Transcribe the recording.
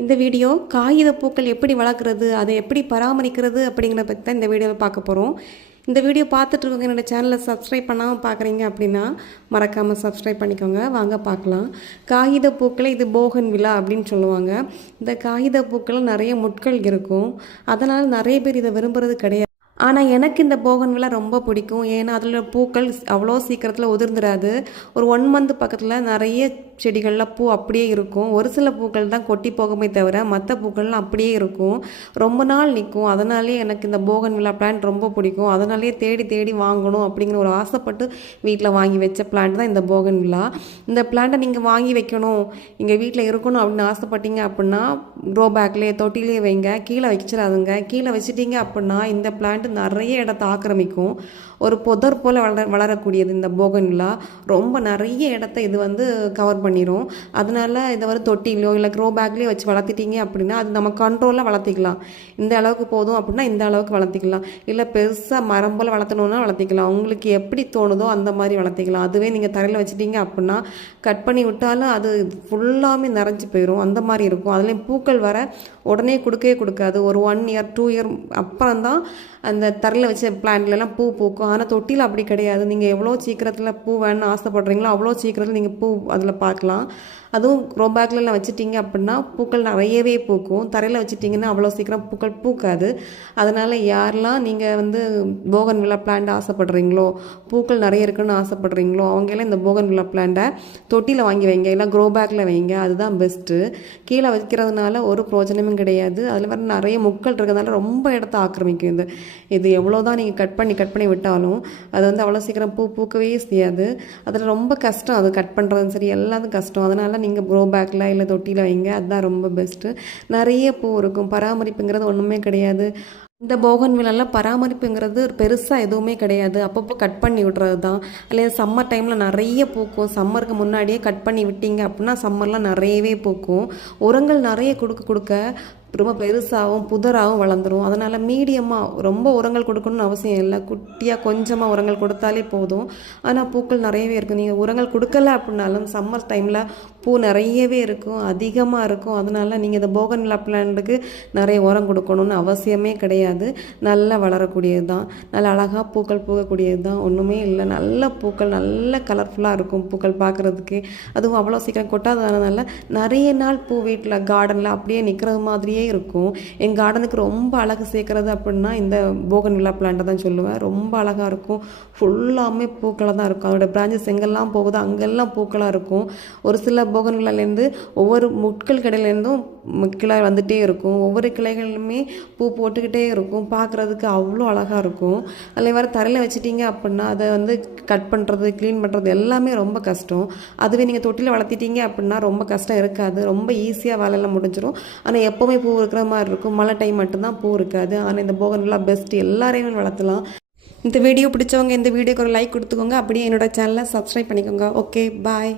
இந்த வீடியோ காகித பூக்கள் எப்படி வளர்க்குறது, அதை எப்படி பராமரிக்கிறது அப்படிங்கிறத பற்றி தான் இந்த வீடியோவில் பார்க்க போகிறோம். இந்த வீடியோ பார்த்துட்டு இருக்கவங்க என்னோடய சேனலை சப்ஸ்கிரைப் பண்ணாமல் பார்க்குறீங்க அப்படின்னா மறக்காமல் சப்ஸ்கிரைப் பண்ணிக்கோங்க. வாங்க பார்க்கலாம். காகித பூக்களை இது போகன் விழா அப்படின்னு சொல்லுவாங்க. இந்த காகித பூக்கள் நிறைய முட்கள் இருக்கும், அதனால் நிறைய பேர் இதை விரும்புறது கிடையாது. ஆனால் எனக்கு இந்த போகன்வில்லா ரொம்ப பிடிக்கும். ஏன்னா அதில் பூக்கள் அவ்வளோ சீக்கிரத்தில் உதிர்ந்துடாது. ஒரு 1 மந்த் பக்கத்தில் நிறைய செடிகளில் பூ அப்படியே இருக்கும். ஒரு சில பூக்கள் தான் கொட்டி போகுமே தவிர மற்ற பூக்கள்லாம் அப்படியே இருக்கும், ரொம்ப நாள் நிற்கும். அதனாலே எனக்கு இந்த போகன்வில்லா பிளான்ட் ரொம்ப பிடிக்கும். அதனாலே தேடி தேடி வாங்கணும் அப்படிங்கிற ஒரு ஆசைப்பட்டு வீட்டில் வாங்கி வச்ச பிளான்ட் தான் இந்த போகன்வில்லா. இந்த பிளான்ட்டை நீங்கள் வாங்கி வைக்கணும், எங்கள் வீட்டில் இருக்கணும் அப்படின்னு ஆசைப்பட்டீங்க அப்படின்னா க்ரோ பேக்லேயே தொட்டிலே வைங்க, கீழே வச்சிடாதுங்க. கீழே வச்சிட்டிங்க அப்படின்னா இந்த பிளான்ட் நிறைய இடத்த ஆக்கிரமிக்கும். ஒரு புதர் போல் வளரக்கூடியது இந்த போகன்வில்லா. ரொம்ப நிறைய இடத்த இது கவர் பண்ணிடும். அதனால இதை தொட்டிலையோ இல்லை க்ரோ பேக்லேயோ வச்சு வளர்த்திட்டீங்க அப்படின்னா அது நம்ம கண்ட்ரோலில் வளர்த்திக்கலாம். இந்த அளவுக்கு போதும் அப்படின்னா இந்த அளவுக்கு வளர்த்திக்கலாம், இல்லை பெருசாக மரம் போல் வளர்த்தணுன்னா வளர்த்திக்கலாம். உங்களுக்கு எப்படி தோணுதோ அந்த மாதிரி வளர்த்திக்கலாம். அதுவே நீங்கள் தரையில் வச்சுட்டீங்க அப்படின்னா கட் பண்ணி விட்டாலும் அது ஃபுல்லாமே நிறைஞ்சி போயிடும், அந்த மாதிரி இருக்கும். அதுலேயும் பூக்கள் வர உடனே கொடுக்கவே கொடுக்காது. ஒரு 1 இயர் 2 இயர் அப்புறம் தான் அந்த தரையில் வச்ச பிளான்ட்லலாம் பூ பூக்கும். ஆனால் தொட்டியில் அப்படி கிடையாது. நீங்கள் எவ்வளோ சீக்கிரத்தில் பூ வேணும்னு ஆசைப்படுறீங்களோ அவ்வளோ சீக்கிரத்தில் நீங்கள் பூ அதில் பார்க்கலாம். அதுவும் க்ரோ பேக்லலாம் வச்சுட்டிங்க அப்படின்னா பூக்கள் நிறையவே பூக்கும். தரையில் வச்சுட்டிங்கன்னா அவ்வளோ சீக்கிரம் பூக்கள் பூக்காது. அதனால் யாரெல்லாம் நீங்கள் போகன்வில்லா பிளான்ட் ஆசைப்படுறீங்களோ, பூக்கள் நிறைய இருக்குன்னு ஆசைப்படுறீங்களோ அவங்கெல்லாம் இந்த போகன்வில்லா பிளான்ட்டை தொட்டியில் வாங்கி வைங்க, இல்லை க்ரோ பேக்கில் வைங்க. அதுதான் பெஸ்ட்டு. கீழே வைக்கிறதுனால ஒரு பிரோஜனமும் கிடையாது. அதில் நிறைய முட்கள் இருக்கிறதுனால ரொம்ப இடத்த ஆக்கிரமிக்கும். இது எவ்வளோ தான் நீங்கள் கட் பண்ணி விட்டாலும் அது அவ்வளோ சீக்கிரம் பூக்கவே செய்யாது. அதில் ரொம்ப கஷ்டம், அது கட் பண்ணுறதும் சரி எல்லாத்துக்கும் கஷ்டம். அதனால் நீங்கள் க்ரோ பேக்கில் இல்லை தொட்டியில் வைங்க, அதுதான் ரொம்ப பெஸ்ட்டு. நிறைய பூ இருக்கும், பராமரிப்புங்கிறது ஒன்றுமே கிடையாது. இந்த போகன்வில்லாலாம் பராமரிப்புங்கிறது பெருசாக எதுவுமே கிடையாது. அப்பப்போ கட் பண்ணி விடுறது தான். இல்லை சம்மர் டைமில் நிறைய பூக்கும். சம்மருக்கு முன்னாடியே கட் பண்ணி விட்டீங்க அப்படின்னா சம்மர்லாம் நிறையவே பூக்கும். உரங்கள் நிறைய கொடுக்க ரொம்ப பெருசாகவும் புதராகவும் வளர்ந்துடும். அதனால் மீடியமாக ரொம்ப உரங்கள் கொடுக்கணும்னு அவசியம் இல்லை, குட்டியாக கொஞ்சமாக உரங்கள் கொடுத்தாலே போதும். ஆனால் பூக்கள் நிறையவே இருக்கும். நீங்கள் உரங்கள் கொடுக்கல அப்படின்னாலும் சம்மர் டைமில் பூ நிறையவே இருக்கும், அதிகமாக இருக்கும். அதனால் நீங்கள் இந்த போகன்வில்லா பிளான்ட்டுக்கு நிறைய உரம் கொடுக்கணும்னு அவசியமே கிடையாது. நல்லா வளரக்கூடியது தான், நல்ல அழகாக பூக்கள் பூக்கக்கூடியது தான், ஒன்றுமே இல்லை. நல்ல பூக்கள், நல்ல கலர்ஃபுல்லாக இருக்கும் பூக்கள் பார்க்குறதுக்கு. அதுவும் அவ்வளோ சீக்கிரம் கொட்டாததுனால நிறைய நாள் பூ வீட்டில் கார்டனில் அப்படியே நிற்கிறது மாதிரியே இருக்கும். என் கார்டனுக்கு ரொம்ப அழகு சேர்க்கறது அப்படின்னா இந்த போகன்வில்லா பிளான்ட்டை தான் சொல்லுவேன். ரொம்ப அழகாக இருக்கும், ஃபுல்லாமே பூக்களாக தான் இருக்கும். அதோட பிரான்ச்சஸ் எங்கெல்லாம் போகுதோ அங்கெல்லாம் பூக்களாக இருக்கும். ஒரு சில போகன்வில்லாலேருந்து ஒவ்வொரு முட்கள் கடையிலேருந்தும் கிளை வந்துகிட்டே இருக்கும். ஒவ்வொரு கிளைகளுமே பூ போட்டுக்கிட்டே இருக்கும். பார்க்குறதுக்கு அவ்வளோ அழகாக இருக்கும். அதில் வேறு தரையில் வச்சுட்டிங்க அப்படின்னா அதை கட் பண்ணுறது, க்ளீன் பண்ணுறது எல்லாமே ரொம்ப கஷ்டம். அதுவே நீங்கள் தொட்டியில் வளர்த்திட்டீங்க அப்படின்னா ரொம்ப கஷ்டம் இருக்காது, ரொம்ப ஈஸியாக வேலையெல்லாம் முடிஞ்சிடும். ஆனால் எப்போவுமே பூ இருக்கிற மாதிரி இருக்கும், மழை டைம் மட்டும்தான் பூ இருக்காது. ஆனால் இந்த போகன்வில்லா பெஸ்ட், எல்லாரையுமே வளர்த்தலாம். இந்த வீடியோ பிடிச்சவங்க இந்த வீடியோக்கு ஒரு லைக் கொடுத்துக்கோங்க. அப்படியே என்னோட சேனலை சப்ஸ்கிரைப் பண்ணிக்கோங்க. ஓகே, பாய்.